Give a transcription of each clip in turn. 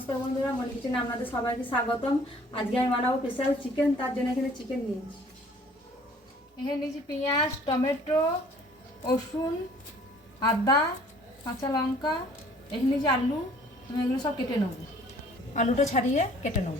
নমস্কার বন্ধুরা, মনি কিচেনে আপনাদের সবাইকে স্বাগতম। আজকে আমি বানাবো স্পেশাল চিকেন। তার জন্য এখানে চিকেন নিয়েছি, এখানে নিয়েছি পেঁয়াজ, টমেটো, রসুন, আদা, কাঁচা লঙ্কা, এখানে নিয়েছি আলু। আমি এগুলো সব কেটে নেব, আলুটা ছাড়িয়ে কেটে নেব।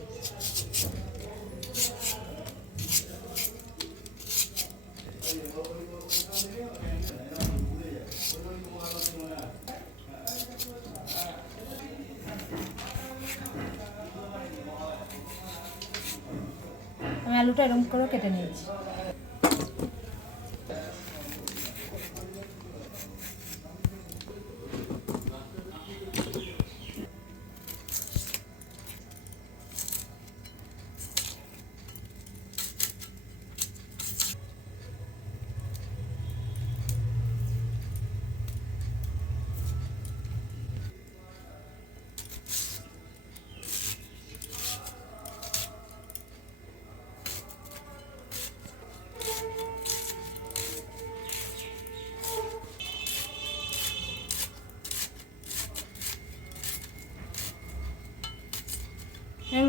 আমি আলুটা এরকম করে কেটে নিয়েছি।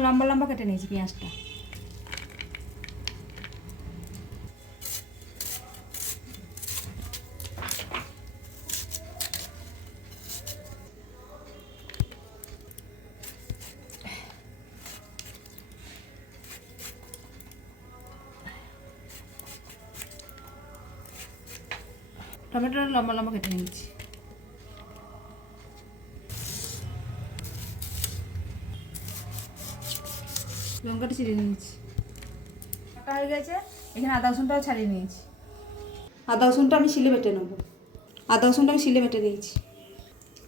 লম্বা লম্বা কেটে নিয়েছি পেঁয়াজটা। টমেটোটা লম্বা লম্বা কেটে নিয়েছি। লঙ্কাটা ছিঁড়ে নিয়েছি, কাটা হয়ে গেছে। এখানে আদা রসুনটাও ছাড়িয়ে নিয়েছি। আদা রসুনটা আমি শিলে বেটে নেবো। আদা রসুনটা আমি শিলে বেটে নিয়েছি।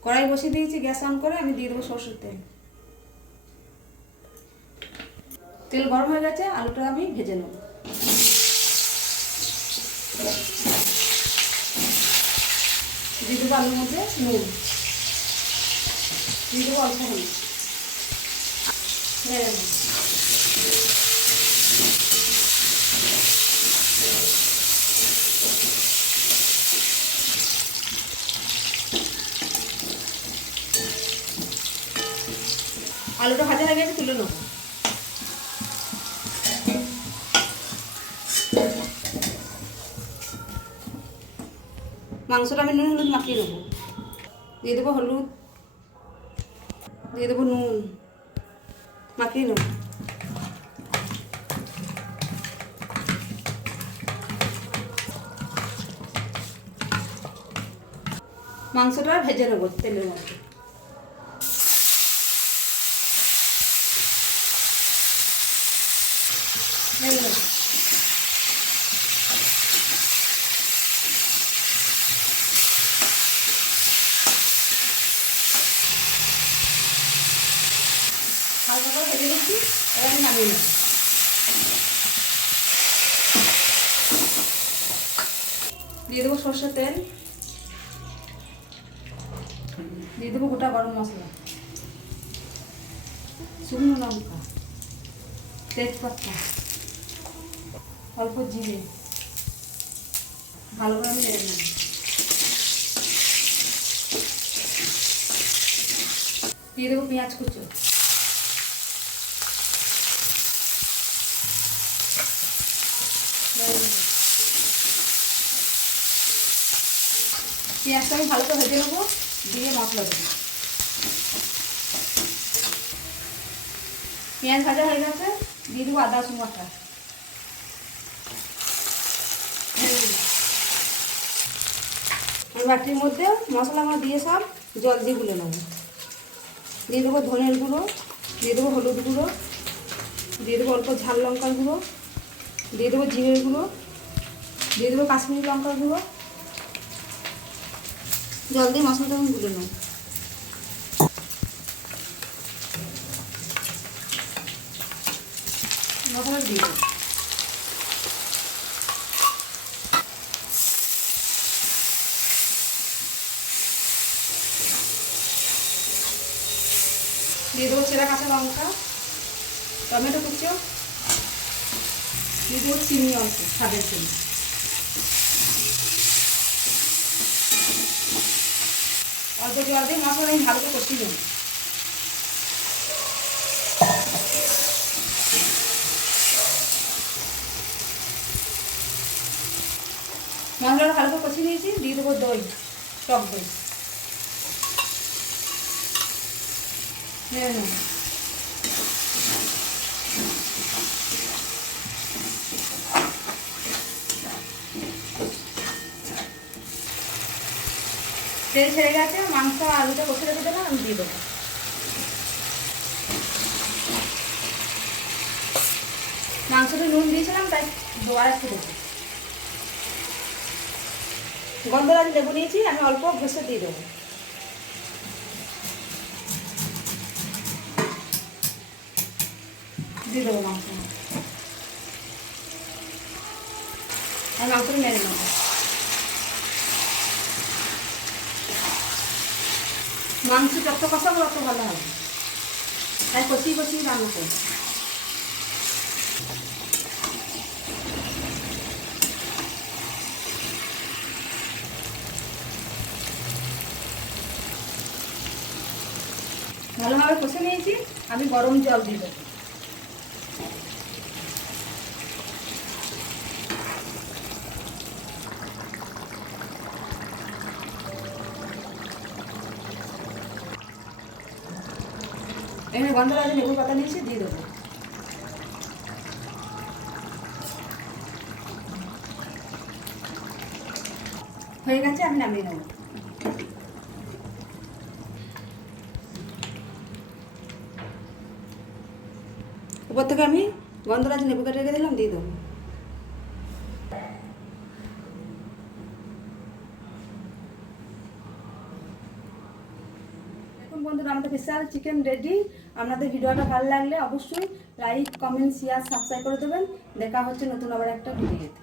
কড়াই বসিয়ে দিয়েছি, গ্যাস অন করে আমি দিয়ে দেবো সরষের তেল। তেল গরম হয়ে গেছে, আলুটা আমি ভেজে নেব। দিয়ে দেবো আলুর মধ্যে নুন, দিয়ে দেবো অল্প হলুদ। আলুটা ভাজা হয়ে গেছে, তুলে নেব। মাংসটা আমি নুন হলুদ মাখিয়ে নেবো। দিয়ে দেবো হলুদ, দিয়ে দেবো নুন, মাখিয়ে নেব। মাংসটা ভেজে নেবো তেলের মধ্যে। হালকা করে ভেজে নিচ্ছি, এবার আমি নামিয়ে নেব। দিয়ে দেবো সরষের তেল, দিয়ে দেবো গোটা গরম মশলা, শুকনো লঙ্কা, তেজপাতা, অল্প জিরে। ভালো করে আমি নেড়ে নেব। দিয়ে দেবো পেঁয়াজ কুচো, পেঁয়াজটা আমি ভালো করে ভেজে নেবো, দিয়ে মশলা দেবো। পেঁয়াজ ভাজা হয়ে গেছে, দিয়ে দেবো আদা রসুন বাটা। বাটির মধ্যে মশলাগুলো দিয়ে সব জল দিয়ে গুলে নেবো। দিয়ে দেবো ধনের গুঁড়ো, দিয়ে দেবো হলুদ গুঁড়ো, দিয়ে দেবো অল্প ঝাল লঙ্কার গুঁড়ো, দিয়ে দেবো জিরের গুঁড়ো, দিয়ে দেবো কাশ্মীরি লঙ্কার গুঁড়ো। জল দিয়ে মশলাটা আমি গুলে নেব। মশলা দিয়ে দেবো। দিয়ে দেবো চেরা কাঁচা লঙ্কা, টমেটো কুচো, দিয়ে দেবো চিনি অল্প স্বাদের জন্য। অল্প জল দিয়ে মশলা আমি ভালো করে কষিয়ে দেবো। মশলাটা ভালো করে কষিয়ে নিয়েছি, দিয়ে দেবো দই, টক দই। নেড়ে নেব। তেল ছেড়ে গেছে, মাংস আলুটা কষে রেখে দেবো, আমি দিয়ে দেবো। মাংসতে নুন দিয়েছিলাম, তাই আর একটু দেবো। গন্ধরাজ লেবু নিয়েছি, আমি অল্প ঘষে দিয়ে দেবো। দিয়ে দেবো মাংস, আর মাংসটা নেড়ে নেবো। মাংস যত কষাবো তত ভালো হবে, তাই কষিয়ে কষিয়ে রান্না করবো। ভালোভাবে কষে নিয়েছি, আমি গরম জল দিয়ে দেবো। এখানে গন্ধরাজ লেবুর পাতা নিয়েছি, দিয়ে দেবো। হয়ে গেছে, আমি নামিয়ে নেবো। উপর থেকে আমি গন্ধরাজ লেবু কেটে রেখে দিলাম, দিয়ে দেবো। এখন বন্ধুরা আমাদের স্পেশাল চিকেন রেডি। আপনাদের ভিডিওটা ভালো লাগলে অবশ্যই লাইক, কমেন্ট, শেয়ার, সাবস্ক্রাইব করে দেবেন। দেখা হচ্ছে নতুন আবার একটা ভিডিওতে।